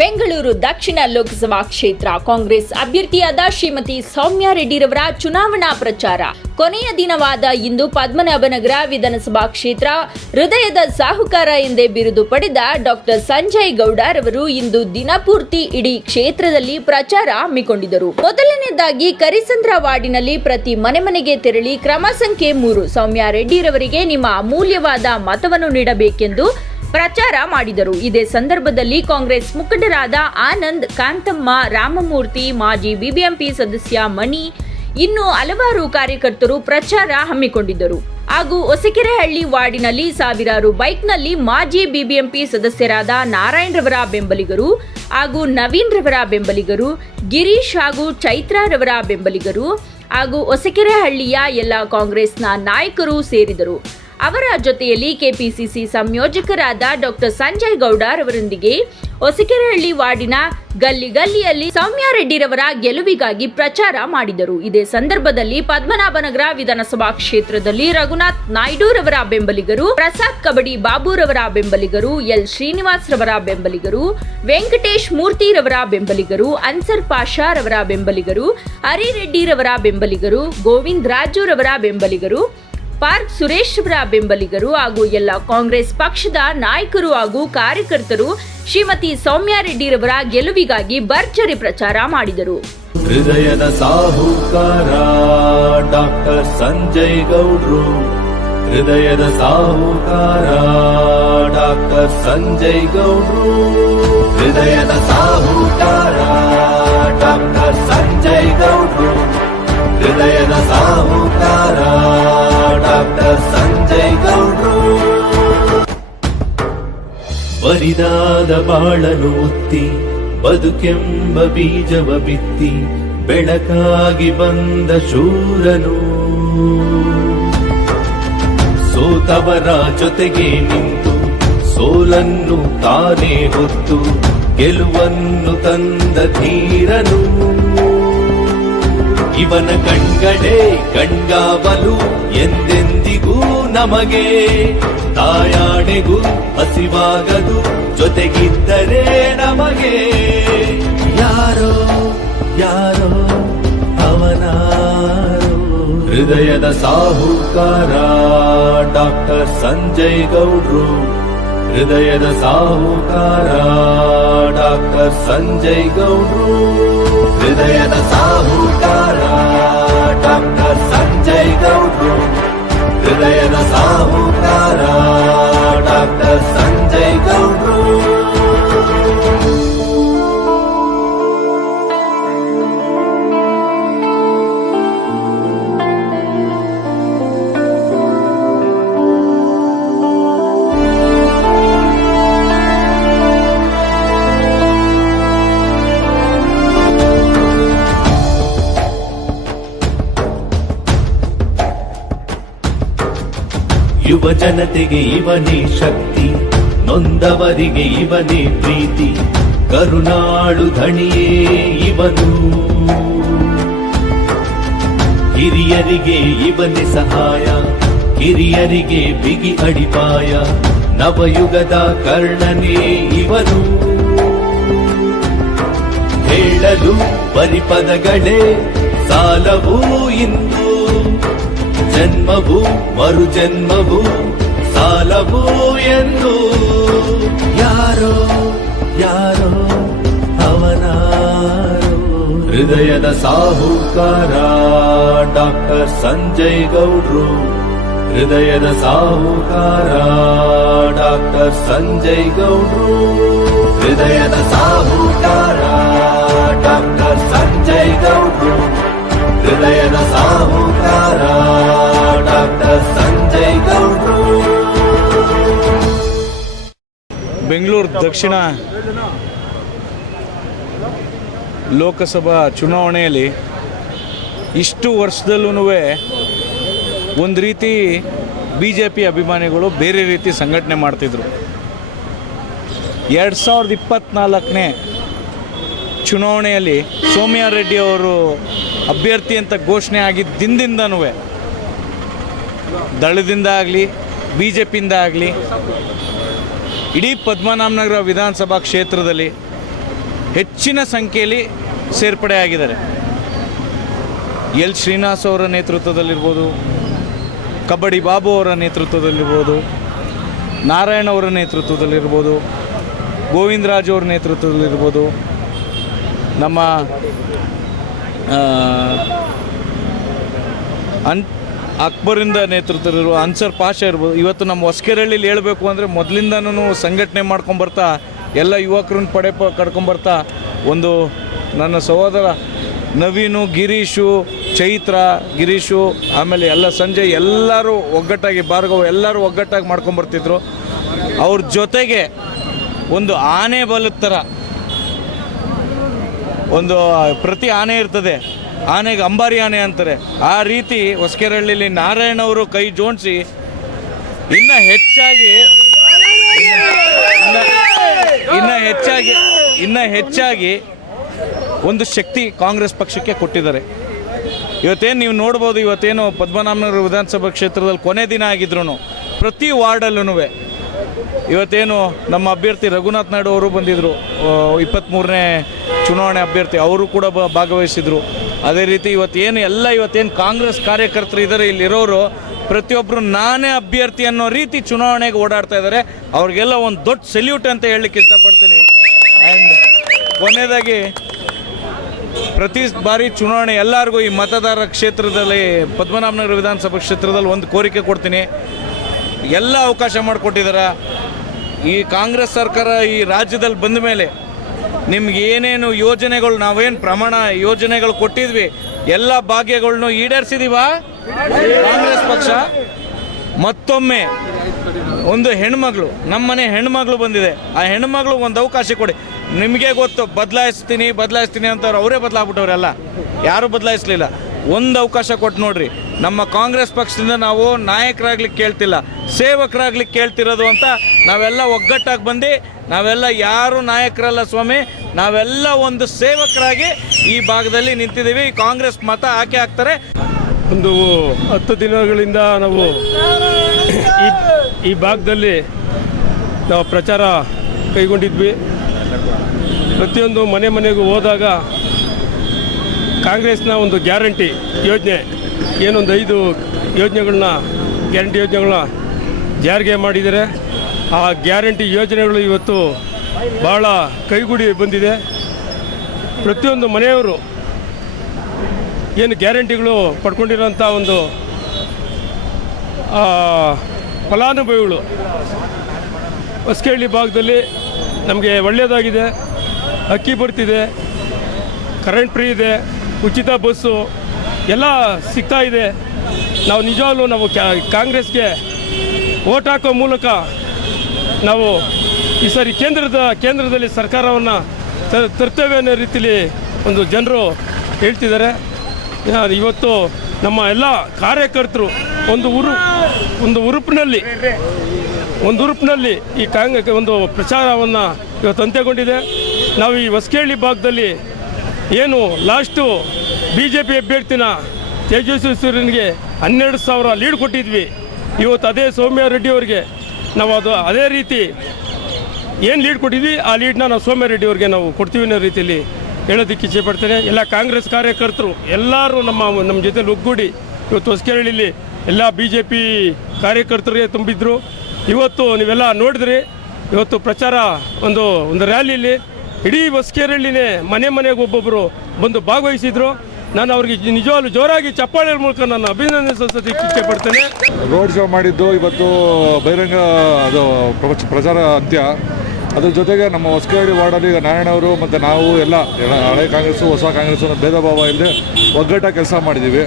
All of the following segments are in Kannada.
ಬೆಂಗಳೂರು ದಕ್ಷಿಣ ಲೋಕಸಭಾ ಕ್ಷೇತ್ರ. ಕಾಂಗ್ರೆಸ್ ಅಭ್ಯರ್ಥಿಯಾದ ಶ್ರೀಮತಿ ಸೌಮ್ಯ ರೆಡ್ಡಿರವರ ಚುನಾವಣಾ ಪ್ರಚಾರ. ಕೊನೆಯ ದಿನವಾದ ಇಂದು ಪದ್ಮನಾಭನಗರ ವಿಧಾನಸಭಾ ಕ್ಷೇತ್ರ ಹೃದಯದ ಸಾಹುಕಾರ ಎಂದೇ ಬಿರುದು ಪಡೆದ ಡಾಕ್ಟರ್ ಸಂಜಯ್ ಗೌಡರವರು ಇಂದು ದಿನಪೂರ್ತಿ ಇಡೀ ಕ್ಷೇತ್ರದಲ್ಲಿ ಪ್ರಚಾರ ಹಮ್ಮಿಕೊಂಡಿದ್ದರು. ಮೊದಲನೇದಾಗಿ ಕರಿಸಂದ್ರ ವಾರ್ಡಿನಲ್ಲಿ ಪ್ರತಿ ಮನೆ ಮನೆಗೆ ತೆರಳಿ ಕ್ರಮ ಸಂಖ್ಯೆ ಮೂರು. ಸೌಮ್ಯ ರೆಡ್ಡಿರವರಿಗೆ ನಿಮ್ಮ ಅಮೂಲ್ಯವಾದ ಮತವನ್ನು ನೀಡಬೇಕೆಂದು ಪ್ರಚಾರ ಮಾಡಿದರು. ಇದೇ ಸಂದರ್ಭದಲ್ಲಿ ಕಾಂಗ್ರೆಸ್ ಮುಖಂಡರಾದ ಆನಂದ್, ಕಾಂತಮ್ಮ, ರಾಮಮೂರ್ತಿ, ಮಾಜಿ ಬಿಬಿಎಂಪಿ ಸದಸ್ಯ ಮಣಿ, ಇನ್ನು ಹಲವಾರು ಕಾರ್ಯಕರ್ತರು ಪ್ರಚಾರ ಹಮ್ಮಿಕೊಂಡಿದ್ದರು. ಹಾಗೂ ಹೊಸಕೆರೆಹಳ್ಳಿ ವಾರ್ಡಿನಲ್ಲಿ ಸಾವಿರಾರು ಬೈಕ್ನಲ್ಲಿ ಮಾಜಿ ಬಿಬಿಎಂಪಿ ಸದಸ್ಯರಾದ ನಾರಾಯಣ್ ರವರ ಬೆಂಬಲಿಗರು ಹಾಗೂ ನವೀನ್ ರವರ ಬೆಂಬಲಿಗರು, ಗಿರೀಶ್ ಹಾಗೂ ಚೈತ್ರಾರವರ ಬೆಂಬಲಿಗರು ಹಾಗೂ ಹೊಸಕೆರೆಹಳ್ಳಿಯ ಎಲ್ಲ ಕಾಂಗ್ರೆಸ್ನ ನಾಯಕರು ಸೇರಿದರು. ಅವರ ಜೊತೆಯಲ್ಲಿ ಕೆಪಿಸಿಸಿ ಸಂಯೋಜಕರಾದ ಡಾಕ್ಟರ್ ಸಂಜಯ್ ಗೌಡ ರವರೊಂದಿಗೆ ಹೊಸಕೆರೆಹಳ್ಳಿ ವಾರ್ಡಿನ ಗಲ್ಲಿ ಗಲ್ಲಿಯಲ್ಲಿ ಸೌಮ್ಯ ರೆಡ್ಡಿರವರ ಗೆಲುವಿಗಾಗಿ ಪ್ರಚಾರ ಮಾಡಿದರು. ಇದೇ ಸಂದರ್ಭದಲ್ಲಿ ಪದ್ಮನಾಭನಗರ ವಿಧಾನಸಭಾ ಕ್ಷೇತ್ರದಲ್ಲಿ ರಘುನಾಥ್ ನಾಯ್ಡುರವರ ಬೆಂಬಲಿಗರು, ಪ್ರಸಾದ್ ಕಬಡಿ ಬಾಬುರವರ ಬೆಂಬಲಿಗರು, ಎಲ್ ಶ್ರೀನಿವಾಸ್ ರವರ ಬೆಂಬಲಿಗರು, ವೆಂಕಟೇಶ್ ಮೂರ್ತಿರವರ ಬೆಂಬಲಿಗರು, ಅನ್ಸರ್ ಪಾಷಾ ರವರ ಬೆಂಬಲಿಗರು, ಹರಿರೆಡ್ಡಿರವರ ಬೆಂಬಲಿಗರು, ಗೋವಿಂದ್ ರಾಜುರವರ ಬೆಂಬಲಿಗರು ಪಾರ್ಕ್ ಸುರೇಶ್ ಅವರ ಬೆಂಬಲಿಗರು ಹಾಗೂ ಎಲ್ಲ ಕಾಂಗ್ರೆಸ್ ಪಕ್ಷದ ನಾಯಕರು ಹಾಗೂ ಕಾರ್ಯಕರ್ತರು ಶ್ರೀಮತಿ ಸೌಮ್ಯ ರೆಡ್ಡಿರವರ ಗೆಲುವಿಗಾಗಿ ಭರ್ಜರಿ ಪ್ರಚಾರ ಮಾಡಿದರು. ಹೃದಯದ ಸಾಹುಕಾರ, ಡಾಕ್ಟರ್ ಸಂಜಯ್ ಗೌಡ್ರು. ಹೃದಯದ ಸಾಹುಕಾರ, ಡಾಕ್ಟರ್ ಸಂಜಯ್ ಗೌಡ್ರು. ಸಂಜಯ್ ಗೌಡ್ರು ಬರಿದಾದ ಬಾಳನು ಒತ್ತಿ, ಬದುಕೆಂಬ ಬೀಜವ ಬಿತ್ತಿ, ಬೆಳಕಾಗಿ ಬಂದ ಶೂರನು. ಸೋತವರ ಜೊತೆಗೆ ನಿಂತು, ಸೋಲನ್ನು ತಾನೇ ಹೊತ್ತು, ಗೆಲುವನ್ನು ತಂದ ಧೀರನು. ಇವನ ಕಣ್ಗಳೇ ಕಣ್ಗಾವಲು ಎಂದೆಂದಿಗೂ ನಮಗೆ. ತಾಯಾಣೆಗೂ ಹಸಿವಾಗದು ಜೊತೆಗಿದ್ದರೆ ನಮಗೆ. ಯಾರೋ ಯಾರೋ ಅವನ ಹೃದಯದ ಸಾಹುಕಾರ ಡಾಕ್ಟರ್ ಸಂಜಯ್ ಗೌಡ್ರು. ಹೃದಯದ ಸಾಹುಕಾರ ಡಾಕ್ಟರ್ ಸಂಜಯ್ ಗೌಡ್ರು. ಹೃದಯದ ಯುವ ಜನತೆಗೆ ಇವನೇ ಶಕ್ತಿ, ನೊಂದವರಿಗೆ ಇವನೇ ಪ್ರೀತಿ ಕರುನಾಡು ಧಣಿಯೇ ಇವನು. ಹಿರಿಯರಿಗೆ ಇವನೇ ಸಹಾಯ ಹಿರಿಯರಿಗೆ ಬಿಗಿ ಅಡಿಪಾಯ, ನವಯುಗದ ಕರ್ಣನೇ ಇವನು. ಹೇಳಲು ಪರಿಪದಗಳೇ ಸಾಲವೂ ಇಂದು ಜನ್ಮವು ಮರು ಜನ್ಮವು ಸಾಲವು ಎಂದು ಯಾರೋ ಯಾರೋ ಅವನಾರೋ ಹೃದಯದ ಸಾಹುಕಾರ ಡಾಕ್ಟರ್ ಸಂಜಯ್ ಗೌಡ್ರು ಹೃದಯದ ಸಾಹುಕಾರ ಡಾಕ್ಟರ್ ಸಂಜಯ್ ಗೌಡ್ರು ಹೃದಯದ ಸಾಹುಕಾರ ಡಾಕ್ಟರ್ ಸಂಜಯ್ ಗೌಡ್ರು ಹೃದಯದ ಸಾಹುಕಾರ ಬೆಂಗಳೂರು ದಕ್ಷಿಣ ಲೋಕಸಭಾ ಚುನಾವಣೆಯಲ್ಲಿ ಇಷ್ಟು ವರ್ಷದಲ್ಲೂ ಒಂದು ರೀತಿ ಬಿ ಜೆ ಪಿ ಅಭಿಮಾನಿಗಳು ಬೇರೆ ರೀತಿ ಸಂಘಟನೆ ಮಾಡ್ತಿದ್ರು. ಎರಡು ಸಾವಿರದ ಇಪ್ಪತ್ತ್ನಾಲ್ಕನೇ ಚುನಾವಣೆಯಲ್ಲಿ ಸೋಮ್ಯಾ ರೆಡ್ಡಿ ಅವರು ಅಭ್ಯರ್ಥಿ ಅಂತ ಘೋಷಣೆ ಆಗಿದ್ದ ದಿನದಿಂದನೂ ದಳದಿಂದ ಆಗಲಿ ಬಿ ಜೆ ಪಿಯಿಂದ ಆಗಲಿ, ಇಡೀ ಪದ್ಮನಾಭನಗರ ವಿಧಾನಸಭಾ ಕ್ಷೇತ್ರದಲ್ಲಿ ಹೆಚ್ಚಿನ ಸಂಖ್ಯೆಯಲ್ಲಿ ಸೇರ್ಪಡೆ ಆಗಿದ್ದಾರೆ. ಎಲ್ ಶ್ರೀನಿವಾಸ್ ಅವರ ನೇತೃತ್ವದಲ್ಲಿರ್ಬೋದು, ಕಬಡ್ಡಿ ಬಾಬು ಅವರ ನೇತೃತ್ವದಲ್ಲಿರ್ಬೋದು, ನಾರಾಯಣ ಅವರ ನೇತೃತ್ವದಲ್ಲಿರ್ಬೋದು, ಗೋವಿಂದರಾಜ್ ಅವರ ನೇತೃತ್ವದಲ್ಲಿರ್ಬೋದು, ನಮ್ಮ ಅನ್ ಅಕ್ಬರಿಂದ ನೇತೃತ್ವದಲ್ಲಿರುವ ಅನ್ಸರ್ ಪಾಷಾ ಇರ್ಬೋದು. ಇವತ್ತು ನಮ್ಮ ಹೊಸಕೆರಳ್ಳಿಲಿ ಹೇಳಬೇಕು ಅಂದರೆ ಮೊದಲಿಂದನೂ ಸಂಘಟನೆ ಮಾಡ್ಕೊಂಬರ್ತಾ, ಎಲ್ಲ ಯುವಕರನ್ನ ಪಡೆ ಪ ಕಡ್ಕೊಂಬರ್ತಾ ಒಂದು ನನ್ನ ಸಹೋದರ ನವೀನು, ಗಿರೀಶು, ಚೈತ್ರ, ಗಿರೀಶು, ಆಮೇಲೆ ಎಲ್ಲ ಸಂಜೆ ಎಲ್ಲರೂ ಒಗ್ಗಟ್ಟಾಗಿ, ಭಾರ್ಗವ ಎಲ್ಲರೂ ಒಗ್ಗಟ್ಟಾಗಿ ಮಾಡ್ಕೊಂಬರ್ತಿದ್ರು. ಅವ್ರ ಜೊತೆಗೆ ಒಂದು ಆನೆ ಬಲದ ಥರ ಒಂದು ಪ್ರತಿ ಆನೆ ಇರ್ತದೆ. ಆನೆಗೆ ಅಂಬಾರಿ ಆನೆ ಅಂತಾರೆ. ಆ ರೀತಿ ಹೊಸಕೆರಳ್ಳಿಲಿ ನಾರಾಯಣ ಅವರು ಕೈ ಜೋಡಿಸಿ ಇನ್ನ ಹೆಚ್ಚಾಗಿ ಇನ್ನ- ಹೆಚ್ಚಾಗಿ ಇನ್ನ ಹೆಚ್ಚಾಗಿ ಒಂದು ಶಕ್ತಿ ಕಾಂಗ್ರೆಸ್ ಪಕ್ಷಕ್ಕೆ ಕೊಟ್ಟಿದ್ದಾರೆ. ಇವತ್ತೇನು ನೀವು ನೋಡ್ಬೋದು, ಇವತ್ತೇನು ಪದ್ಮನಾಭನಗರ ವಿಧಾನಸಭಾ ಕ್ಷೇತ್ರದಲ್ಲಿ ಕೊನೆ ದಿನ ಆಗಿದ್ರು ಪ್ರತಿ ವಾರ್ಡಲ್ಲೂ ಇವತ್ತೇನು ನಮ್ಮ ಅಭ್ಯರ್ಥಿ ರಘುನಾಥ್ ನಾಯ್ಡು ಅವರು ಬಂದಿದ್ದರು ಇಪ್ಪತ್ತ್ಮೂರನೇ ಚುನಾವಣೆ ಅಭ್ಯರ್ಥಿ, ಅವರು ಕೂಡ ಭಾಗವಹಿಸಿದರು. ಅದೇ ರೀತಿ ಇವತ್ತೇನು ಎಲ್ಲ, ಇವತ್ತೇನು ಕಾಂಗ್ರೆಸ್ ಕಾರ್ಯಕರ್ತರು ಇದ್ದಾರೆ ಇಲ್ಲಿರೋರು ಪ್ರತಿಯೊಬ್ಬರು ನಾನೇ ಅಭ್ಯರ್ಥಿ ಅನ್ನೋ ರೀತಿ ಚುನಾವಣೆಗೆ ಓಡಾಡ್ತಾ ಇದ್ದಾರೆ ಅವ್ರಿಗೆಲ್ಲ ಒಂದು ದೊಡ್ಡ ಸೆಲ್ಯೂಟ್ ಅಂತ ಹೇಳಲಿಕ್ಕೆ ಇಷ್ಟಪಡ್ತೀನಿ. ಆ್ಯಂಡ್ ಕೊನೆಯದಾಗಿ ಪ್ರತಿ ಬಾರಿ ಚುನಾವಣೆ ಎಲ್ಲರಿಗೂ ಈ ಮತದಾರ ಕ್ಷೇತ್ರದಲ್ಲಿ, ಪದ್ಮನಾಭನಗರ ವಿಧಾನಸಭಾ ಕ್ಷೇತ್ರದಲ್ಲಿ ಒಂದು ಕೋರಿಕೆ ಕೊಡ್ತೀನಿ. ಎಲ್ಲ ಅವಕಾಶ ಮಾಡಿಕೊಟ್ಟಿದ್ದಾರೆ ಈ ಕಾಂಗ್ರೆಸ್ ಸರ್ಕಾರ ಈ ರಾಜ್ಯದಲ್ಲಿ ಬಂದ ಮೇಲೆ ನಿಮ್ಗೆ ಏನೇನು ಯೋಜನೆಗಳು, ನಾವೇನು ಪ್ರಮಾಣ ಯೋಜನೆಗಳು ಕೊಟ್ಟಿದ್ವಿ, ಎಲ್ಲ ಭಾಗ್ಯಗಳ್ನು ಈಡೇರಿಸಿದೀವ? ಕಾಂಗ್ರೆಸ್ ಪಕ್ಷ? ಮತ್ತೊಮ್ಮೆ ಒಂದು ಹೆಣ್ಮಗಳು ನಮ್ಮನೆ ಹೆಣ್ಮಗಳು ಬಂದಿದೆ. ಆ ಹೆಣ್ಮಗಳು ಒಂದು ಅವಕಾಶ ಕೊಡಿ. ನಿಮಗೆ ಗೊತ್ತು, ಬದಲಾಯಿಸ್ತೀನಿ ಬದಲಾಯಿಸ್ತೀನಿ ಅಂತವ್ರು ಅವರೇ ಬದಲಾಗ್ಬಿಟ್ಟವ್ರೆಲ್ಲ ಯಾರೂ ಬದಲಾಯಿಸಲಿಲ್ಲ. ಒಂದು ಅವಕಾಶ ಕೊಟ್ಟು ನೋಡ್ರಿ. ನಮ್ಮ ಕಾಂಗ್ರೆಸ್ ಪಕ್ಷದಿಂದ ನಾವು ನಾಯಕರಾಗ್ಲಿಕ್ಕೆ ಕೇಳ್ತಿಲ್ಲ ಸೇವಕರಾಗ್ಲಿಕ್ಕೆ ಕೇಳ್ತಿರೋದು ಅಂತ ನಾವೆಲ್ಲ ಒಗ್ಗಟ್ಟಾಗಿ ಬಂದು, ನಾವೆಲ್ಲ ಯಾರು ನಾಯಕರಲ್ಲ ಸ್ವಾಮಿ, ನಾವೆಲ್ಲ ಒಂದು ಸೇವಕರಾಗಿ ಈ ಭಾಗದಲ್ಲಿ ನಿಂತಿದ್ದೀವಿ. ಕಾಂಗ್ರೆಸ್ ಮತ ಹಾಕಿ ಹಾಕ್ತಾರೆ. ಒಂದು ಹತ್ತು ದಿನಗಳಿಂದ ನಾವು ಈ ಈ ಭಾಗದಲ್ಲಿ ನಾವು ಪ್ರಚಾರ ಕೈಗೊಂಡಿದ್ವಿ. ಪ್ರತಿಯೊಂದು ಮನೆ ಮನೆಗೂ ಹೋದಾಗ ಕಾಂಗ್ರೆಸ್ನ ಒಂದು ಗ್ಯಾರಂಟಿ ಯೋಜನೆ. ಏನೊಂದು ಐದು ಯೋಜನೆಗಳನ್ನ, ಗ್ಯಾರಂಟಿ ಯೋಜನೆಗಳನ್ನ ಜಾರಿಗೆ ಮಾಡಿದ್ದಾರೆ ಆ ಗ್ಯಾರಂಟಿ ಯೋಜನೆಗಳು ಇವತ್ತು ಭಾಳ ಕೈಗೂಡಿ ಬಂದಿದೆ. ಪ್ರತಿಯೊಂದು ಮನೆಯವರು ಏನು ಗ್ಯಾರಂಟಿಗಳು ಪಡ್ಕೊಂಡಿರೋಂಥ ಒಂದು ಫಲಾನುಭವಿಗಳು ಹೊಸಕೇಳಿ ಭಾಗದಲ್ಲಿ ನಮಗೆ ಒಳ್ಳೆಯದಾಗಿದೆ, ಅಕ್ಕಿ ಬರ್ತಿದೆ ಕರೆಂಟ್ ಫ್ರೀ ಇದೆ, ಉಚಿತ ಬಸ್ಸು ಎಲ್ಲ ಸಿಗ್ತಾ ಇದೆ. ನಾವು ನಿಜವಾಗ್ಲೂ ನಾವು ಕಾಂಗ್ರೆಸ್ಗೆ ಓಟ್ ಹಾಕೋ ಮೂಲಕ ನಾವು ಈ ಸರಿ ಕೇಂದ್ರದ, ಕೇಂದ್ರದಲ್ಲಿ ಸರ್ಕಾರವನ್ನು ತರ್ತೇವೆ ಅನ್ನೋ ರೀತಿಯಲ್ಲಿ ಒಂದು ಜನರು ಹೇಳ್ತಿದ್ದಾರೆ. ಇವತ್ತು ನಮ್ಮ ಎಲ್ಲ ಕಾರ್ಯಕರ್ತರು ಒಂದು ಉರು, ಒಂದು ಉರುಪಿನಲ್ಲಿ ಒಂದು ಉರುಪಿನಲ್ಲಿ ಈ ಕಾಂಗ್, ಒಂದು ಪ್ರಚಾರವನ್ನು ಇವತ್ತು ಅಂತ್ಯಗೊಂಡಿದೆ. ನಾವು ಈ ಹೊಸಕೇಳಿ ಭಾಗದಲ್ಲಿ ಏನು ಲಾಸ್ಟು ಬಿ ಜೆ ಪಿ ಅಭ್ಯರ್ಥಿನ ತೇಜಸ್ವಿ ಸೂರ್ಯನಿಗೆ ಹನ್ನೆರಡು ಸಾವಿರ ಲೀಡ್ ಕೊಟ್ಟಿದ್ವಿ. ಇವತ್ತು ಅದೇ ಸೌಮ್ಯ ರೆಡ್ಡಿ ಅವರಿಗೆ ನಾವು ಅದು ಅದೇ ರೀತಿ ಏನು ಲೀಡ್ ಕೊಟ್ಟಿದ್ವಿ, ಆ ಲೀಡ್ನ ನಾವು ಸೋಮ್ಯ ರೆಡ್ಡಿ ಅವ್ರಿಗೆ ನಾವು ಕೊಡ್ತೀವಿ ಅನ್ನೋ ರೀತಿಯಲ್ಲಿ ಹೇಳೋದಕ್ಕೆ ಇಚ್ಛೆ ಪಡ್ತೇನೆ ಎಲ್ಲ ಕಾಂಗ್ರೆಸ್ ಕಾರ್ಯಕರ್ತರು, ಎಲ್ಲರೂ ನಮ್ಮ ನಮ್ಮ ಜೊತೆಲಿ ಒಗ್ಗೂಡಿ ಇವತ್ತು ಹೊಸಕೆರಳಿಲಿ ಎಲ್ಲ ಬಿ ಜೆ ಪಿ ಕಾರ್ಯಕರ್ತರಿಗೆ ತುಂಬಿದ್ರು. ಇವತ್ತು ನೀವೆಲ್ಲ ನೋಡಿದ್ರಿ, ಇವತ್ತು ಪ್ರಚಾರ ಒಂದು ಒಂದು ರ್ಯಾಲಿಯಲ್ಲಿ ಇಡೀ ಹೊಸಕೆರಳಿನೇ ಮನೆ ಮನೆಗೆ ಒಬ್ಬೊಬ್ಬರು ಬಂದು ಭಾಗವಹಿಸಿದ್ರು. ನಾನು ಅವ್ರಿಗೆ ನಿಜವಾಗ್ಲು ಜೋರಾಗಿ ಚಪ್ಪಾಳೆ ಮೂಲಕ ನಾನು ಅಭಿನಂದಿಸೋದಕ್ಕೆ ಇಚ್ಛೆ ಪಡ್ತೇನೆ. ರೋಡ್ ಶೋ ಮಾಡಿದ್ದು ಇವತ್ತು ಬಹಿರಂಗ, ಅದು ಪ್ರಚಾರ ಅಂತ್ಯ. ಅದ್ರ ಜೊತೆಗೆ ನಮ್ಮ ಹೊಸಕೇರಿ ವಾರ್ಡಲ್ಲಿ ಈಗ ನಾರಾಯಣ ಅವರು ಮತ್ತು ನಾವು ಎಲ್ಲ ಹಳೆ ಕಾಂಗ್ರೆಸ್ಸು, ಹೊಸ ಕಾಂಗ್ರೆಸ್ಸು ಅನ್ನೋ ಭೇದ ಭಾವ ಇಲ್ಲದೆ ಒಗ್ಗಟ್ಟಾಗಿ ಕೆಲಸ ಮಾಡಿದ್ದೀವಿ.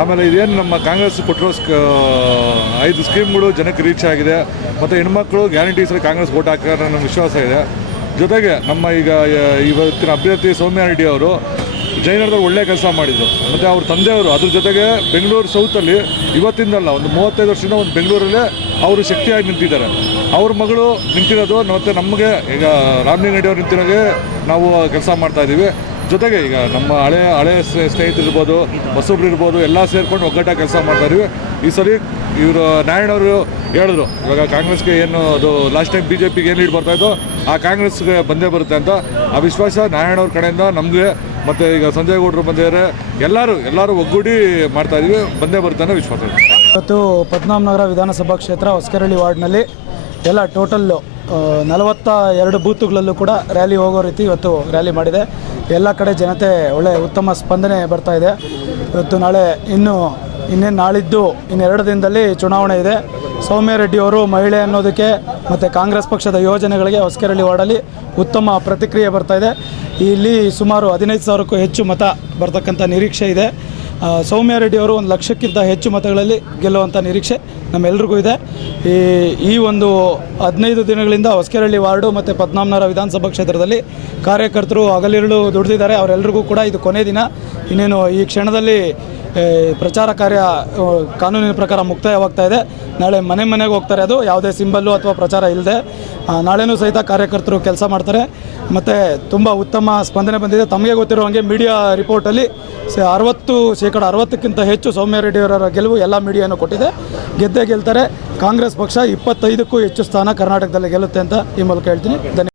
ಆಮೇಲೆ ಇದೇನು ನಮ್ಮ ಕಾಂಗ್ರೆಸ್ ಕೊಟ್ಟಿರೋ ಸ್ಕ, ಐದು ಸ್ಕೀಮ್ಗಳು ಜನಕ್ಕೆ ರೀಚ್ ಆಗಿದೆ. ಮತ್ತು ಹೆಣ್ಮಕ್ಳು ಗ್ಯಾರಂಟೀಸಲ್ಲಿ ಕಾಂಗ್ರೆಸ್ ಓಟ್ ಹಾಕಿದ್ರೆ ನಮ್ಗೆ ವಿಶ್ವಾಸ ಇದೆ. ಜೊತೆಗೆ ನಮ್ಮ ಈಗ ಇವತ್ತಿನ ಅಭ್ಯರ್ಥಿ ಸೌಮ್ಯ ರೆಡ್ಡಿ ಅವರು ಜೈನರದಲ್ಲಿ ಒಳ್ಳೆ ಕೆಲಸ ಮಾಡಿದರು. ಮತ್ತು ಅವ್ರ ತಂದೆಯವರು ಅದ್ರ ಜೊತೆಗೆ ಬೆಂಗಳೂರು ಸೌತಲ್ಲಿ ಇವತ್ತಿಂದಲ್ಲ ಒಂದು ಮೂವತ್ತೈದು ವರ್ಷದಿಂದ ಒಂದು ಬೆಂಗಳೂರಲ್ಲೇ ಅವರು ಶಕ್ತಿಯಾಗಿ ನಿಂತಿದ್ದಾರೆ. ಅವ್ರ ಮಗಳು ನಿಂತಿರೋದು ಮತ್ತು ನಮಗೆ ಈಗ ರಾಮಲಿಂಗಡ್ಡಿ ಅವರು ನಿಂತಿರೋಗೆ ನಾವು ಕೆಲಸ ಮಾಡ್ತಾ ಇದ್ದೀವಿ. ಜೊತೆಗೆ ಈಗ ನಮ್ಮ ಹಳೆ ಹಳೆ ಸ್ನೇ- ಸ್ನೇಹಿತರಿರ್ಬೋದು ಹೊಸಬ್ರು ಇರ್ಬೋದು ಎಲ್ಲ ಸೇರ್ಕೊಂಡು ಒಗ್ಗಟ್ಟಾಗಿ ಕೆಲಸ ಮಾಡ್ತಾ ಇದೀವಿ ಈ ಸರಿ ಇವರು ನಾರಾಯಣವರು ಹೇಳಿದ್ರು, ಇವಾಗ ಕಾಂಗ್ರೆಸ್ಗೆ ಏನು ಅದು ಲಾಸ್ಟ್ ಟೈಮ್ ಬಿ ಜೆ ಪಿಗೆ ಏನು ಲೀಡ್ ಬರ್ತಾ ಇದ್ದೋ, ಆ ಕಾಂಗ್ರೆಸ್ಗೆ ಬಂದೇ ಬರುತ್ತೆ ಅಂತ. ಆ ವಿಶ್ವಾಸ ನಾರಾಯಣವ್ರ ಕಡೆಯಿಂದ ನಮಗೆ ಮತ್ತು ಈಗ ಸಂಜಯ್ ಗೌಡರು ಬಂದಿದ್ದಾರೆ. ಎಲ್ಲರೂ ಎಲ್ಲರೂ ಒಗ್ಗೂಡಿ ಮಾಡ್ತಾ ಇದೀವಿ. ಬಂದೇ ಬರ್ತಾನೆ ವಿಶ್ವಾಸ ಇದೆ. ಇವತ್ತು ಪದ್ಮನಾಭನಗರ ವಿಧಾನಸಭಾ ಕ್ಷೇತ್ರ ಹೊಸಕೆರಳ್ಳಿ ವಾರ್ಡ್ನಲ್ಲಿ ಎಲ್ಲ ಟೋಟಲ್ಲು ನಲವತ್ತ ಎರಡು ಬೂತುಗಳಲ್ಲೂ ಕೂಡ ರ್ಯಾಲಿ ಹೋಗೋ ರೀತಿ ಇವತ್ತು ರ್ಯಾಲಿ ಮಾಡಿದೆ. ಎಲ್ಲ ಕಡೆ ಜನತೆ ಒಳ್ಳೆ ಉತ್ತಮ ಸ್ಪಂದನೆ ಬರ್ತಾ ಇದೆ. ಇವತ್ತು ನಾಳೆ ಇನ್ನು ಇನ್ನೇನು ನಾಳಿದ್ದು ಇನ್ನೆರಡು ದಿನದಲ್ಲಿ ಚುನಾವಣೆ ಇದೆ. ಸೌಮ್ಯ ರೆಡ್ಡಿ ಅವರು ಮಹಿಳೆ ಅನ್ನೋದಕ್ಕೆ ಮತ್ತು ಕಾಂಗ್ರೆಸ್ ಪಕ್ಷದ ಯೋಜನೆಗಳಿಗೆ ಹೊಸಕೆರಳ್ಳಿ ವಾರ್ಡಲ್ಲಿ ಉತ್ತಮ ಪ್ರತಿಕ್ರಿಯೆ ಬರ್ತಾ ಇದೆ. ಇಲ್ಲಿ ಸುಮಾರು ಹದಿನೈದು ಸಾವಿರಕ್ಕೂ ಹೆಚ್ಚು ಮತ ಬರ್ತಕ್ಕಂಥ ನಿರೀಕ್ಷೆ ಇದೆ. ಆ, ಸೌಮ್ಯ ರೆಡ್ಡಿ ಅವರು ಒಂದು ಲಕ್ಷಕ್ಕಿಂತ ಹೆಚ್ಚು ಮತಗಳಲ್ಲಿ ಗೆಲ್ಲುವಂಥ ನಿರೀಕ್ಷೆ ನಮ್ಮೆಲ್ರಿಗೂ ಇದೆ. ಈ ಈ ಒಂದು ಹದಿನೈದು ದಿನಗಳಿಂದ ಹೊಸಕೆರಳ್ಳಿ ವಾರ್ಡು ಮತ್ತು ಪದ್ಮನಾಭನಗರ ವಿಧಾನಸಭಾ ಕ್ಷೇತ್ರದಲ್ಲಿ ಕಾರ್ಯಕರ್ತರು ಹಗಲಿರುಳು ದುಡಿದಿದ್ದಾರೆ. ಅವರೆಲ್ಲರಿಗೂ ಕೂಡ ಇದು ಕೊನೆ ದಿನ. ಇನ್ನೇನು ಈ ಕ್ಷಣದಲ್ಲಿ ಪ್ರಚಾರ ಕಾರ್ಯ ಕಾನೂನಿನ ಪ್ರಕಾರ ಮುಕ್ತಾಯವಾಗ್ತಾ ಇದೆ. ನಾಳೆ ಮನೆ ಮನೆಗೆ ಹೋಗ್ತಾರೆ. ಅದು ಯಾವುದೇ ಸಿಂಬಲ್ಲು ಅಥವಾ ಪ್ರಚಾರ ಇಲ್ಲದೆ ನಾಳೆನೂ ಸಹಿತ ಕಾರ್ಯಕರ್ತರು ಕೆಲಸ ಮಾಡ್ತಾರೆ. ಮತ್ತು ತುಂಬ ಉತ್ತಮ ಸ್ಪಂದನೆ ಬಂದಿದೆ. ತಮಗೆ ಗೊತ್ತಿರೋ ಹಾಗೆ ಮೀಡಿಯಾ ರಿಪೋರ್ಟಲ್ಲಿ ಅರವತ್ತು, ಶೇಕಡ ಅರವತ್ತಕ್ಕಿಂತ ಹೆಚ್ಚು ಸೌಮ್ಯ ರೆಡ್ಡಿಯವರ ಗೆಲುವು ಎಲ್ಲ ಮೀಡಿಯಾನು ಕೊಟ್ಟಿದೆ. ಗೆದ್ದೇ ಗೆಲ್ತಾರೆ. ಕಾಂಗ್ರೆಸ್ ಪಕ್ಷ ಇಪ್ಪತ್ತೈದಕ್ಕೂ ಹೆಚ್ಚು ಸ್ಥಾನ ಕರ್ನಾಟಕದಲ್ಲಿ ಗೆಲ್ಲುತ್ತೆ ಅಂತ ಈ ಮೂಲಕ ಹೇಳ್ತೀನಿ. ಧನ್ಯವಾದ.